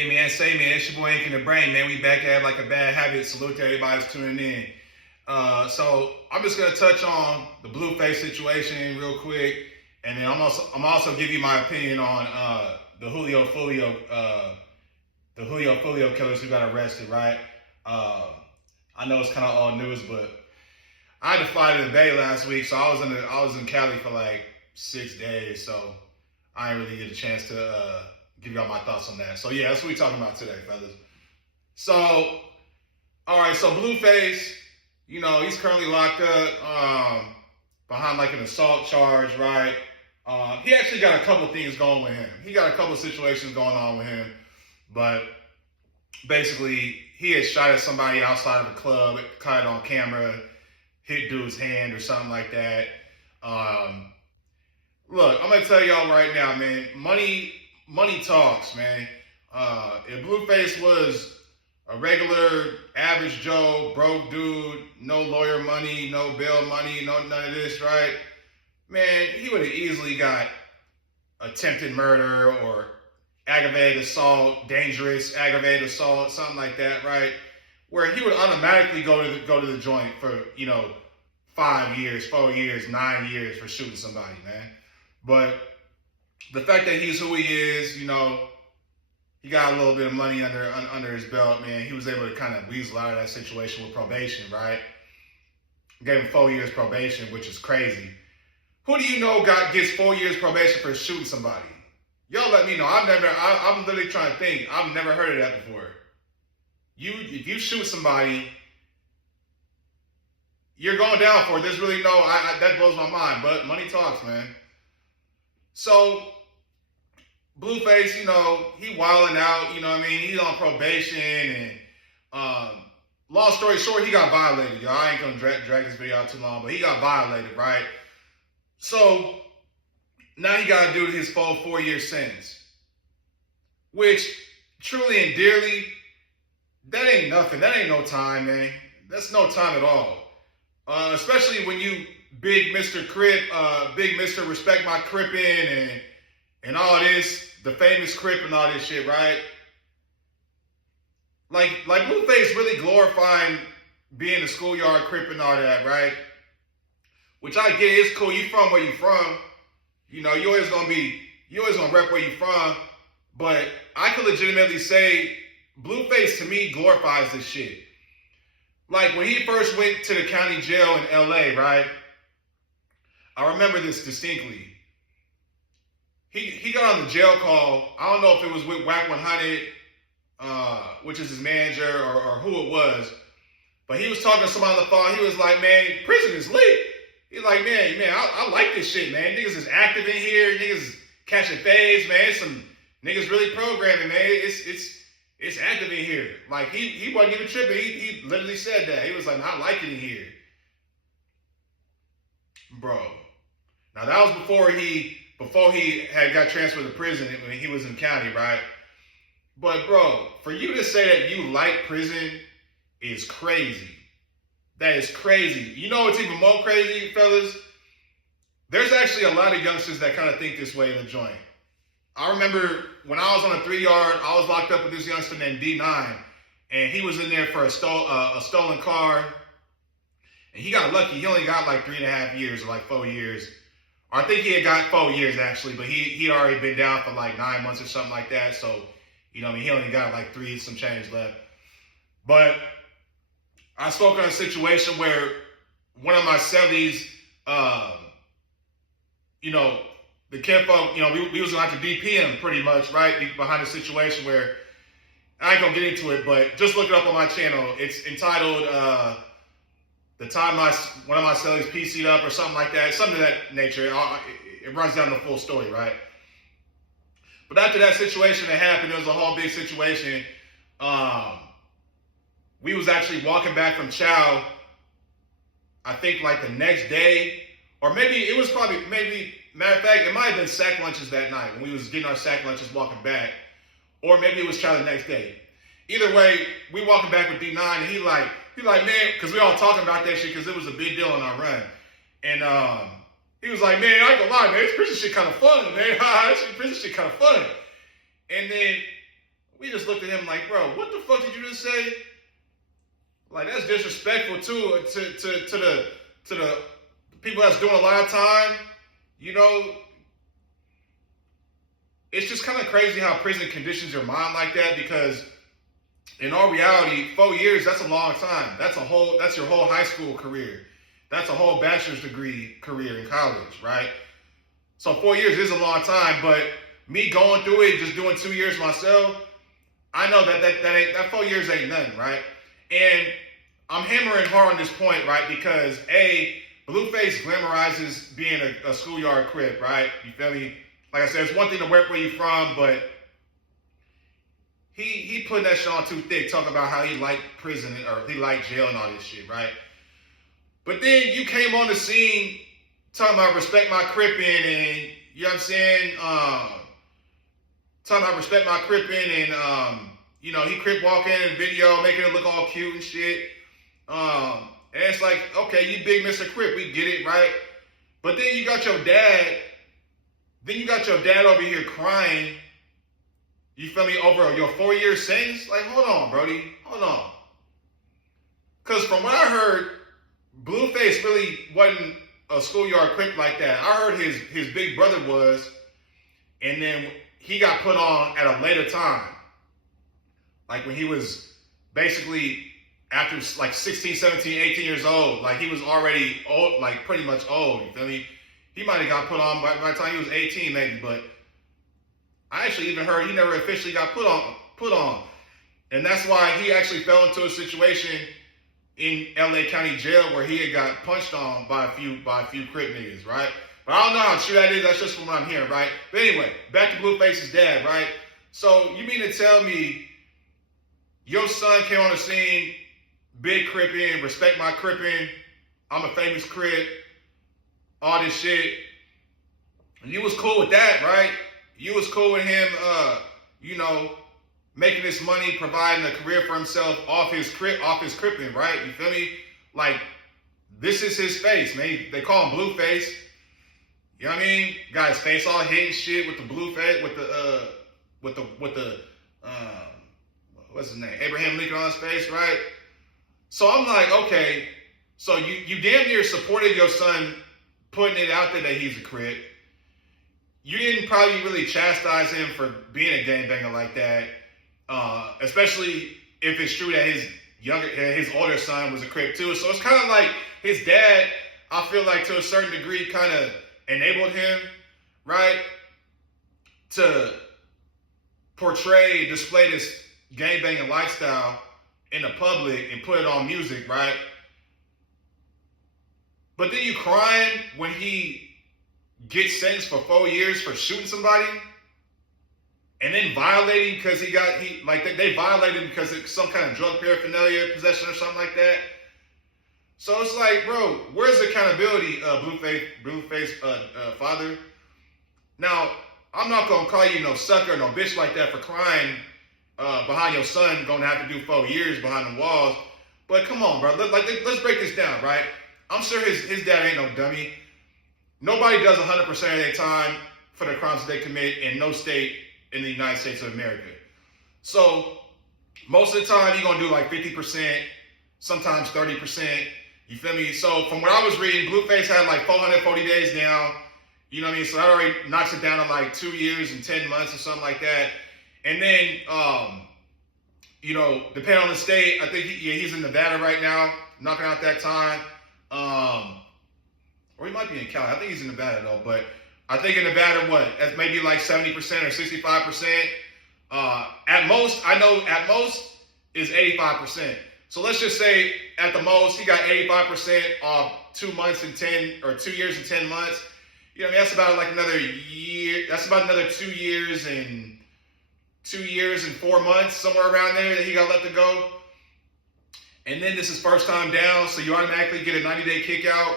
Hey man, it's your boy Ink in the Brain, man. We back at like a bad habit. Salute to everybody that's tuning in. So I'm just gonna touch on the Blueface situation real quick, and then I'm also give you my opinion on the Julio Foolio killers who got arrested. Right? I know it's kind of all news, but I had to fly to the Bay last week, so I was in Cali for like 6 days, so I didn't really get a chance to give y'all my thoughts on that. So yeah, that's what we're talking about today, fellas. So, all right, so Blueface, he's currently locked up behind like an assault charge, right? He actually got a couple things going with him. He got a couple situations going on with him, but basically he had shot at somebody outside of the club, caught it on camera, hit dude's hand or something like that. Look, I'm gonna tell y'all right now, man. Money talks, man. If Blueface was a regular, average Joe, broke dude, no lawyer money, no bail money, none of this, right? Man, he would have easily got attempted murder or aggravated assault, dangerous aggravated assault, something like that, right? Where he would automatically go to the joint for 5 years, 4 years, 9 years for shooting somebody, man. But the fact that he's who he is, he got a little bit of money under his belt, man. He was able to kind of weasel out of that situation with probation, right? Gave him 4 years probation, which is crazy. Who do you know gets 4 years probation for shooting somebody? Y'all let me know. I'm literally trying to think. I've never heard of that before. If you shoot somebody, you're going down for it. There's really no, that blows my mind, but money talks, man. So, Blueface, he wilding out, he's on probation, and long story short, he got violated, y'all. I ain't gonna drag this video out too long, but he got violated, right? So, now he gotta do his full 4-year sentence, which, truly and dearly, that ain't nothing. That ain't no time, man. That's no time at all. Especially when you big Mr. Crip, big Mr. Respect My Crippin' and all this, the famous Crip and all this shit, right? Like Blueface really glorifying being a schoolyard Crip and all that, right? Which I get, it's cool. You from where you from. You always gonna rep where you from. But I could legitimately say Blueface to me glorifies this shit. Like when he first went to the county jail in LA, right? I remember this distinctly. He got on the jail call. I don't know if it was with Whack 100, which is his manager, or who it was. But he was talking to somebody on the phone. He was like, man, prison is lit. He's like, man, I like this shit, man. Niggas is active in here. Niggas is catching fades, man. Some niggas really programming, man. It's active in here. Like, he wasn't even tripping. He literally said that. He was like, I like it in here. Bro. Now, that was before he had got transferred to prison when he was in county, right? But, bro, for you to say that you like prison is crazy. That is crazy. You know what's even more crazy, fellas? There's actually a lot of youngsters that kind of think this way in the joint. I remember when I was on a 3-yard, I was locked up with this youngster named D9, and he was in there for a stolen car, and he got lucky. He only got like 3.5 years or like 4 years. Or I think he had got 4 years actually, but he already been down for like 9 months or something like that. So, he only got like 3 some change left. But I spoke on a situation where one of my cellies, the kinfolk, we was gonna have to DP him pretty much, right? Behind a situation where, I ain't gonna get into it, but just look it up on my channel. It's entitled, the time one of my cellies PC'd up or something like that, something of that nature. It runs down the full story, right? But after that situation that happened, it was a whole big situation. We was actually walking back from Chow, I think like the next day, or maybe it was matter of fact, it might have been sack lunches that night when we was getting our sack lunches walking back, or maybe it was Chow the next day. Either way, we walking back with D9, and he like, man, because we all talking about that shit because it was a big deal on our run. And he was like, man, I ain't gonna lie, man, this prison shit kind of fun, man. This prison shit kind of fun. And then we just looked at him like, bro, what the fuck did you just say? Like, that's disrespectful too to the people that's doing a lot of time. You know, it's just kind of crazy how prison conditions your mind like that, because in all reality, 4 years, that's a long time. That's your whole high school career. That's a whole bachelor's degree career in college, right? So 4 years is a long time, but me going through it, just doing 2 years myself, I know that 4 years ain't nothing, right? And I'm hammering hard on this point, right? Because Blueface glamorizes being a schoolyard crip, right? You feel me? Like I said, it's one thing to work where you're from, but he putting that shit on too thick, talking about how he liked prison or he liked jail and all this shit, right? But then you came on the scene talking about respect my crippin' and, you know what I'm saying? Talking about respect my crippin' and, you know, he crip walking in the video, making it look all cute and shit. And it's like, okay, you big Mr. Crip, we get it, right? But then you got your dad over here crying, you feel me, over your 4-year sentence? Like, hold on, Brody, hold on. Because from what I heard, Blueface really wasn't a schoolyard crip like that. I heard his big brother was, and then he got put on at a later time. Like when he was basically after like 16, 17, 18 years old, like he was already old, like pretty much old, you feel me? He might have got put on by the time he was 18 maybe, but I actually even heard he never officially got put on. And that's why he actually fell into a situation in LA County Jail where he had got punched on by a few Crip niggas, right? But I don't know how true that is, that's just from what I'm hearing, right? But anyway, back to Blueface's dad, right? So you mean to tell me your son came on the scene, big Crippin', respect my Crippin', I'm a famous Crip, all this shit, and you was cool with that, right? You was cool with him, you know, making this money, providing a career for himself off his Crippin', right? You feel me? Like, this is his face, man. They call him Blueface. You know what I mean? Got his face all hitting shit with the blue face, with the what's his name? Abraham Lincoln on his face, right? So I'm like, okay, so you damn near supported your son putting it out there that he's a Crip. You didn't probably really chastise him for being a gangbanger like that, especially if it's true that his older son was a Crip too. So it's kind of like his dad, I feel like to a certain degree, kind of enabled him, right, to display this gangbanging lifestyle in the public and put it on music, right? But then you crying when he gets sentenced for 4 years for shooting somebody, and then violating because they violated because it's some kind of drug paraphernalia possession or something like that. So it's like, bro, where's the accountability, Blueface father? Now, I'm not gonna call you no sucker, no bitch like that for crying behind your son going to have to do 4 years behind the walls. But come on, bro, let's break this down, right? I'm sure his dad ain't no dummy. Nobody does 100% of their time for the crimes that they commit in no state in the United States of America. So most of the time you're gonna do like 50%, sometimes 30%. You feel me? So from what I was reading, Blueface had like 440 days down. You know what I mean? So that already knocks it down to like 2 years and 10 months or something like that. And then, you know, depending on the state, I think he's in Nevada right now, knocking out that time. Or he might be in Cali. I think he's in Nevada though. But I think in Nevada, that's maybe like 70% or 65%. At most, I know at most is 85%. So let's just say at the most, he got 85% off 2 months and 10, or 2 years and 10 months. You know what I mean? That's about like another year. That's about another 2 years and 4 months, somewhere around there that he got let to go. And then this is first time down, so you automatically get a 90-day kick out.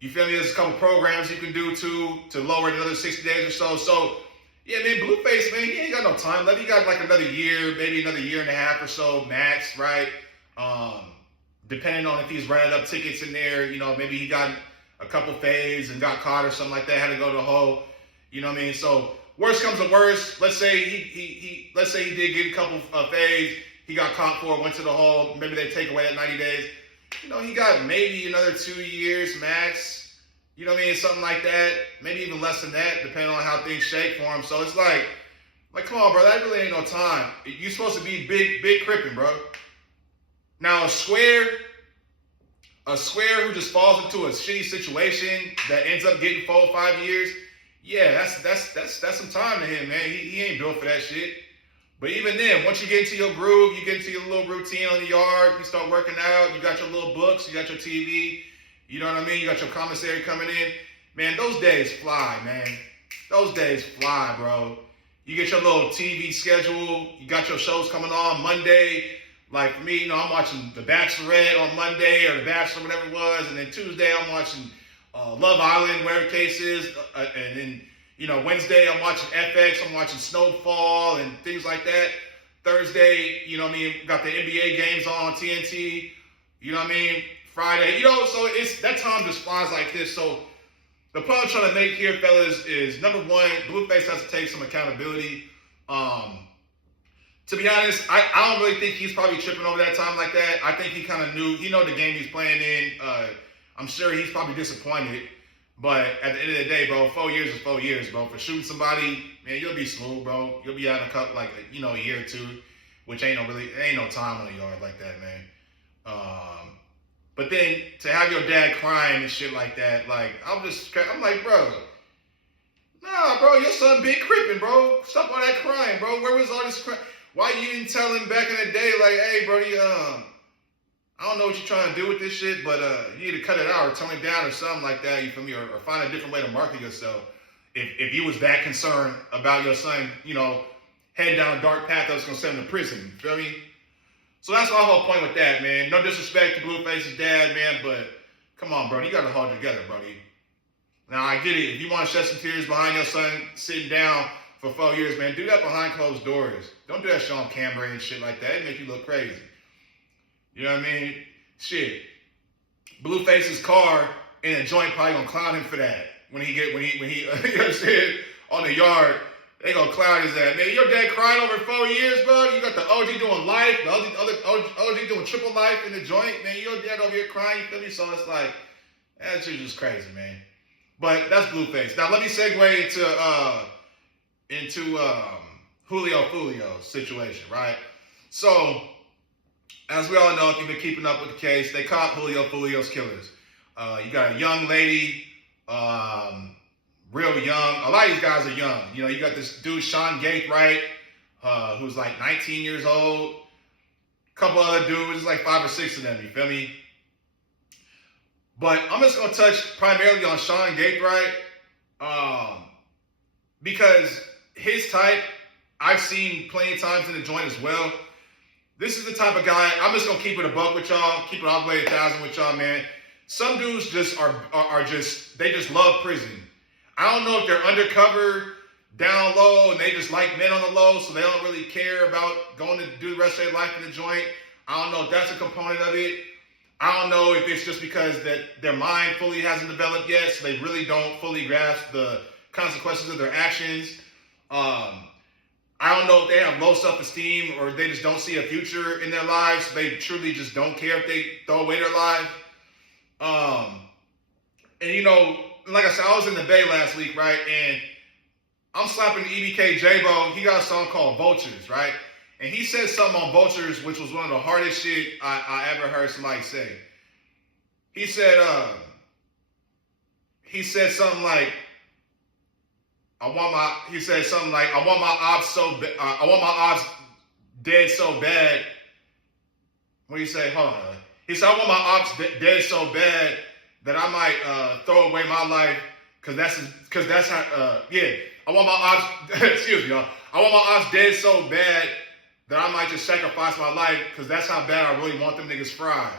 You feel me? There's a couple programs you can do to lower it another 60 days or so. So, yeah, man, Blueface, man, he ain't got no time left. He got like another year, maybe another year and a half or so max, right? Depending on if he's running up tickets in there, you know, maybe he got a couple fades and got caught or something like that, had to go to the hole. You know what I mean? So, worst comes to worst, let's say let's say he did get a couple of fades, he got caught for it, went to the hole, maybe they take away that 90 days. You know, he got maybe another 2 years max. You know what I mean? Something like that. Maybe even less than that, depending on how things shake for him. So it's like, come on, bro, that really ain't no time. You're supposed to be big crippin', bro. Now a square who just falls into a shitty situation that ends up getting 4 or 5 years, yeah, that's some time to him, man. He ain't built for that shit. But even then, once you get into your groove, you get into your little routine on the yard, you start working out, you got your little books, you got your TV, you know what I mean? You got your commissary coming in. Man, those days fly, man. Those days fly, bro. You get your little TV schedule, you got your shows coming on Monday. Like for me, you know, I'm watching The Bachelorette on Monday or The Bachelor, whatever it was. And then Tuesday, I'm watching Love Island, whatever the case is. And then, you know, Wednesday, I'm watching FX, I'm watching Snowfall and things like that. Thursday, you know what I mean, got the NBA games on TNT, you know what I mean? Friday, you know, so it's that time just flies like this. So the point I'm trying to make here, fellas, is number one, Blueface has to take some accountability. To be honest, I don't really think he's probably tripping over that time like that. I think he kind of knew, the game he's playing in. I'm sure he's probably disappointed. But at the end of the day, bro, 4 years is 4 years, bro. For shooting somebody, man, you'll be smooth, bro. You'll be out in a couple, like, a year or two, which ain't no time on the yard like that, man. But then to have your dad crying and shit like that, like, I'm like, bro, nah, bro, your son big crippin', bro. Stop all that crying, bro. Where was all this crying? Why you didn't tell him back in the day, like, hey, Brody, I don't know what you're trying to do with this shit, but you need to cut it out or tone it down or something like that, you feel me? Or find a different way to market yourself. If you was that concerned about your son, heading down a dark path that was going to send him to prison, you feel me? So that's my whole point with that, man. No disrespect to Blueface's dad, man, but come on, Brody, you got to hold it together, Brody. Now, I get it. If you want to shed some tears behind your son sitting down for 4 years, man, do that behind closed doors. Don't do that shit on camera and shit like that. It make you look crazy. You know what I mean? Shit. Blueface's car in a joint probably gonna clown him for that. When he you know what I'm saying, on the yard, they gonna clown his ass. Man, your dad crying over 4 years, bro. You got the OG doing life, the other OG doing triple life in the joint. Man, your dad over here crying, you feel me? So it's like, that shit just crazy, man. But that's Blueface. Now let me segue into Julio Foolio situation, right? So, as we all know, if you've been keeping up with the case, they caught Julio Foolio's killers. You got a young lady, real young. A lot of these guys are young. You got this dude, Sean Gatebright, who's like 19 years old. A couple other dudes, like 5 or 6 of them, you feel me? But I'm just going to touch primarily on Sean Gatebright because his type, I've seen plenty of times in the joint as well. This is the type of guy, I'm just going to keep it a buck with y'all, keep it all the way to 1,000 with y'all, man. Some dudes just they just love prison. I don't know if they're undercover, down low, and they just like men on the low, so they don't really care about going to do the rest of their life in the joint. I don't know if that's a component of it. I don't know if it's just because that their mind fully hasn't developed yet, so they really don't fully grasp the consequences of their actions. I don't know if they have low self-esteem or they just don't see a future in their lives. They truly just don't care if they throw away their life. And like I said, I was in the Bay last week, right? And I'm slapping the EBK J-Bo. He got a song called Vultures, right? And he said something on Vultures, which was one of the hardest shit I ever heard somebody say. He said something like, I want my ops dead so bad. What do you say? Hold on. He said, I want my ops dead so bad that I might throw away my life because that's how, I want my ops, excuse me, y'all. I want my ops dead so bad that I might just sacrifice my life because that's how bad I really want them niggas fried.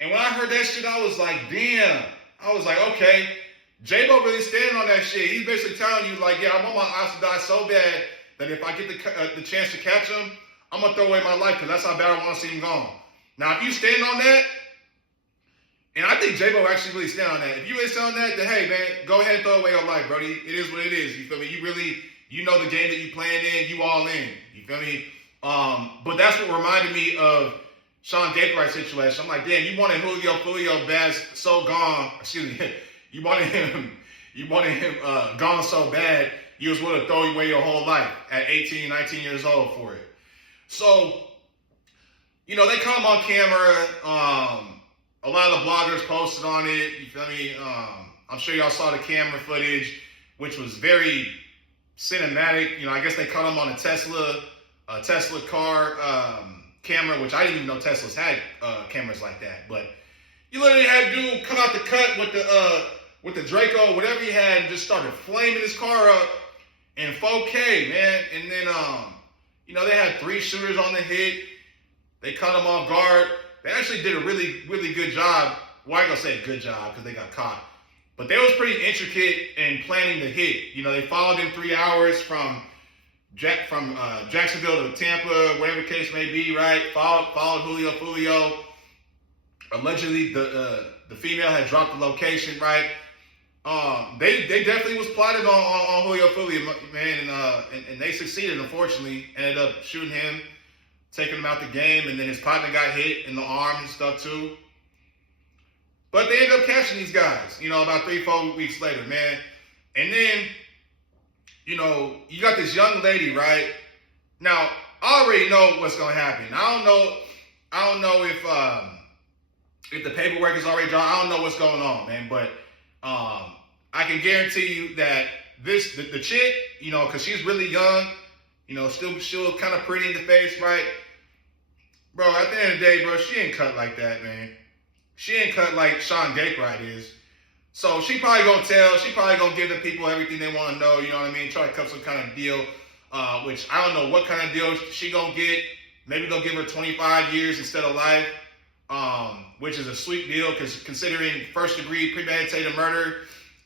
And when I heard that shit, I was like, damn. I was like, okay. J-Bo really standing on that shit. He's basically telling you, like, yeah, I want my ops to die so bad that if I get the chance to catch him, I'm going to throw away my life because that's how bad I want to see him gone. Now, if you stand on that, and I think J-Bo actually really stand on that. If you really stand on that, then hey, man, go ahead and throw away your life, Brody. It is what it is. You feel me? you know the game that you playing in, you all in. You feel me? But that's what reminded me of Sean Gatebright's situation. I'm like, damn, you wanted Julio Foolio bad, so gone. Excuse me. You wanted him gone so bad, you was willing to throw away your whole life at 18, 19 years old for it. So, you know, they come on camera. A lot of the bloggers posted on it. You feel me? I'm sure y'all saw the camera footage, which was very cinematic. You know, I guess they caught him on a Tesla car camera, which I didn't even know Teslas had cameras like that. But you literally had dude come out the cut with the Draco, whatever he had, and just started flaming his car up in 4K, man. And then, you know, they had 3 shooters on the hit. They caught him off guard. They actually did a really, really good job. Well, I ain't gonna say a good job because they got caught. But they was pretty intricate in planning the hit. You know, they followed him 3 hours from Jacksonville to Tampa, whatever the case may be, right? Followed Julio Foolio. Allegedly, the female had dropped the location, right? They definitely was plotted on Julio Foolio, man, and they succeeded. Unfortunately, ended up shooting him, taking him out the game, and then his partner got hit in the arm and stuff too. But they ended up catching these guys, you know, about 3-4 weeks later, man. And then, you know, you got this young lady, right? Now, I already know what's gonna happen. I don't know if the paperwork is already drawn. I don't know what's going on, man. But I can guarantee you that the chick, you know, because she's really young, you know, still kind of pretty in the face, right? Bro, at the end of the day, bro, she ain't cut like that, man. She ain't cut like Sean Gatewright is. So she probably gonna give the people everything they want to know, you know what I mean? Try to cut some kind of deal, which I don't know what kind of deal she gonna get. Maybe they'll give her 25 years instead of life, which is a sweet deal because considering first degree premeditated murder,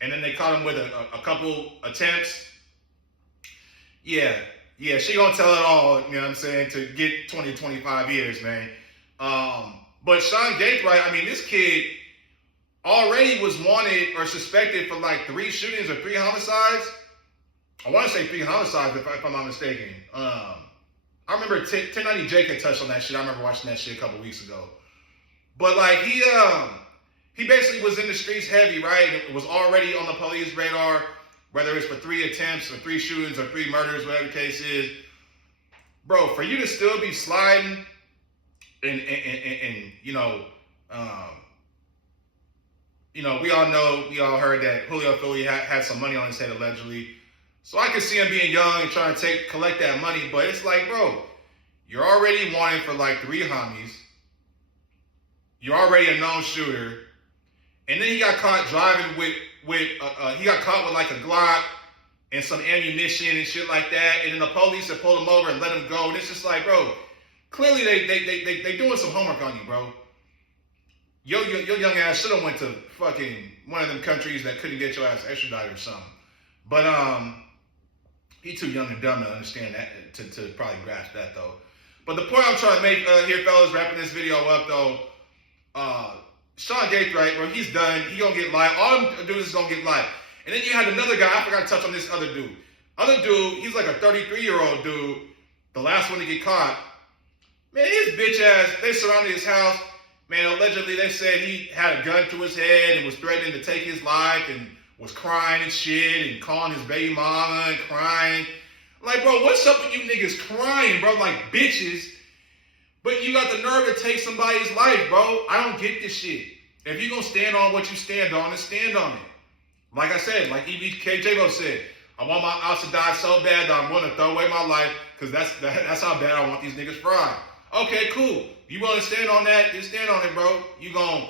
and then they caught him with a couple attempts. Yeah, she gonna tell it all, you know what I'm saying, to get 20, 25 years, man. But Sean Gatewright, I mean, this kid already was wanted or suspected for like 3 shootings or 3 homicides. I want to say 3 homicides if I'm not mistaken. I remember 1090 Jake had touched on that shit. I remember watching that shit a couple weeks ago. But like he basically was in the streets heavy, right? It was already on the police radar, whether it's for 3 attempts or 3 shootings or 3 murders, whatever the case is. Bro, for you to still be sliding and you know, we all heard that Julio Foolio had some money on his head allegedly. So I could see him being young and trying to collect that money, but it's like, bro, you're already wanted for like 3 homies. You're already a known shooter. And then he got caught driving with like a Glock and some ammunition and shit like that. And then the police had pulled him over and let him go. And it's just like, bro, clearly they doing some homework on you, bro. Your young ass should have went to fucking one of them countries that couldn't get your ass extradited or something. But he too young and dumb to understand that, to probably grasp that though. But the point I'm trying to make here, fellas, wrapping this video up though, Sean Gatewright, bro, he's done. He gonna get life. All them dudes is gonna get life. And then you had another guy. I forgot to touch on this other dude. He's like a 33-year-old dude. The last one to get caught. Man, his bitch ass. They surrounded his house. Man, allegedly they said he had a gun to his head and was threatening to take his life and was crying and shit and calling his baby mama and crying. Like, bro, what's up with you niggas crying, bro? Like bitches. But you got the nerve to take somebody's life, bro. I don't get this shit. If you gonna stand on what you stand on, then stand on it. Like I said, like EBK J-Bo said, I want my house to die so bad that I'm willing to throw away my life because that's how bad I want these niggas fried. Okay, cool. You want to stand on that? Then stand on it, bro. You gon'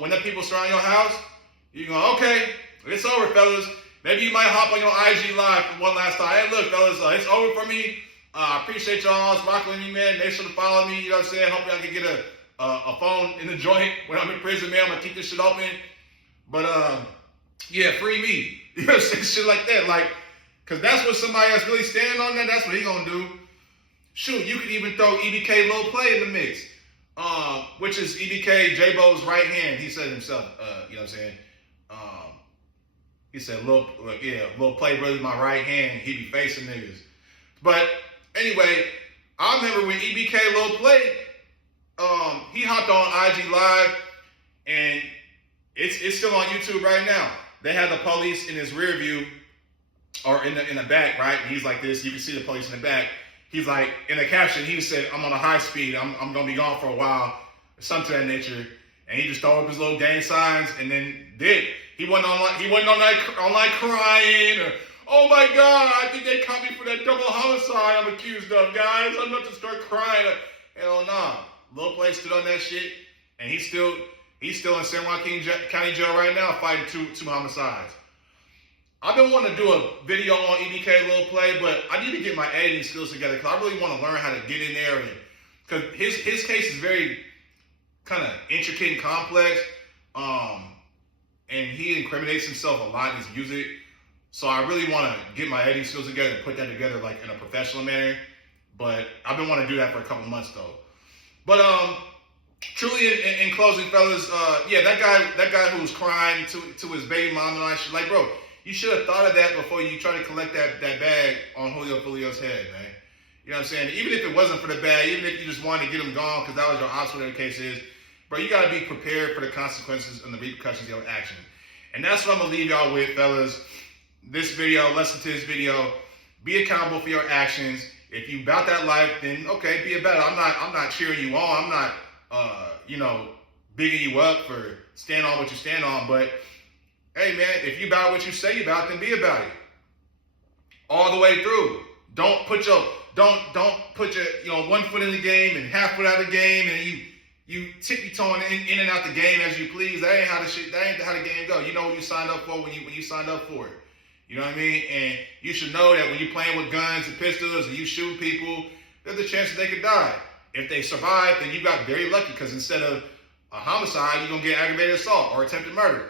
when the people surround your house, you go, okay, it's over, fellas. Maybe you might hop on your IG live for one last time. Hey, look, fellas, it's over for me. I appreciate y'all rocking with me, man. They should have followed me. You know what I'm saying? Hopefully I can get a phone in the joint when I'm in prison, man. I'm gonna keep this shit open. But yeah, free me. You know what I'm saying? Shit like that, like, cause that's what somebody else really standing on that. That's what he gonna do. Shoot, you could even throw EBK Lil Play in the mix, which is EBK J-Bo's right hand. He said himself. You know what I'm saying? He said, little play brother's my right hand. He be facing niggas. But anyway, I remember when EBK Lil Play, he hopped on IG Live, and it's still on YouTube right now. They had the police in his rear view, or in the back, right? And he's like this. You can see the police in the back. He's like, in the caption, he said, I'm on a high speed. I'm going to be gone for a while. Something to that nature. And he just threw up his little gang signs and then did. He wasn't online crying or, oh my God, I think they caught me for that double homicide I'm accused of, guys. I'm about to start crying. Hell nah. Lil Play stood on that shit, and he's still in San Joaquin County Jail right now fighting two homicides. I've been wanting to do a video on EBK Lil Play, but I need to get my editing skills together because I really want to learn how to get in there. And because his case is very kind of intricate and complex, and he incriminates himself a lot in his music. So I really want to get my editing skills together and put that together like in a professional manner. But I've been wanting to do that for a couple months though. But truly, in closing, fellas, that guy who was crying to his baby mom and all that shit, like, bro, you should have thought of that before you try to collect that bag on Julio Foolio's head, man. You know what I'm saying? Even if it wasn't for the bag, even if you just wanted to get him gone because that was your ops, whatever the case is, bro, you got to be prepared for the consequences and the repercussions of your action. And that's what I'm going to leave y'all with, fellas. This video, listen to this video. Be accountable for your actions. If you about that life, then okay, be about it. I'm not cheering you on. I'm not, bigging you up for stand on what you stand on. But hey, man, if you about what you say you about, then be about it all the way through. Don't put your one foot in the game and half foot out of the game, and you tippy-toeing in and out the game as you please. That ain't how the game go. You know what you signed up for when you signed up for it. You know what I mean? And you should know that when you're playing with guns and pistols and you shoot people, there's a chance that they could die. If they survive, then you got very lucky because instead of a homicide, you're going to get aggravated assault or attempted murder.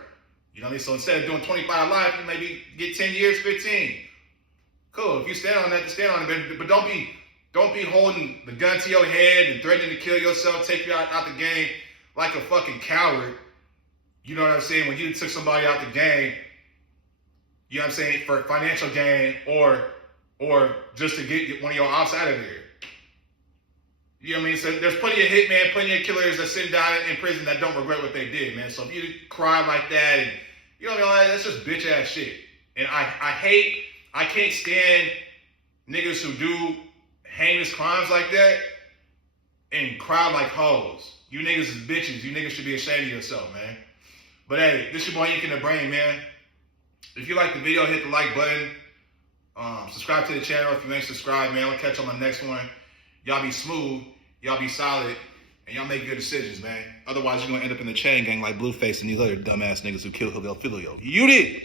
You know what I mean? So instead of doing 25 life, you maybe get 10 years, 15. Cool. If you stand on that, then stand on it. But don't be holding the gun to your head and threatening to kill yourself, take you out the game like a fucking coward. You know what I'm saying? When you took somebody out the game, you know what I'm saying, for financial gain or just to get one of your ops out of there. You know what I mean? So there's plenty of hitmen, plenty of killers that sit down in prison that don't regret what they did, man. So if you cry like that, and you know what I mean, that's just bitch ass shit. And I can't stand niggas who do heinous crimes like that and cry like hoes. You niggas is bitches. You niggas should be ashamed of yourself, man. But hey, this your boy Ink in the Brain, man. If you like the video, hit the like button. Subscribe to the channel if you ain't subscribed, man. I'll catch you on the next one. Y'all be smooth. Y'all be solid. And y'all make good decisions, man. Otherwise, you're going to end up in the chain gang like Blueface and these other dumbass niggas who killed Julio Foolio. You did.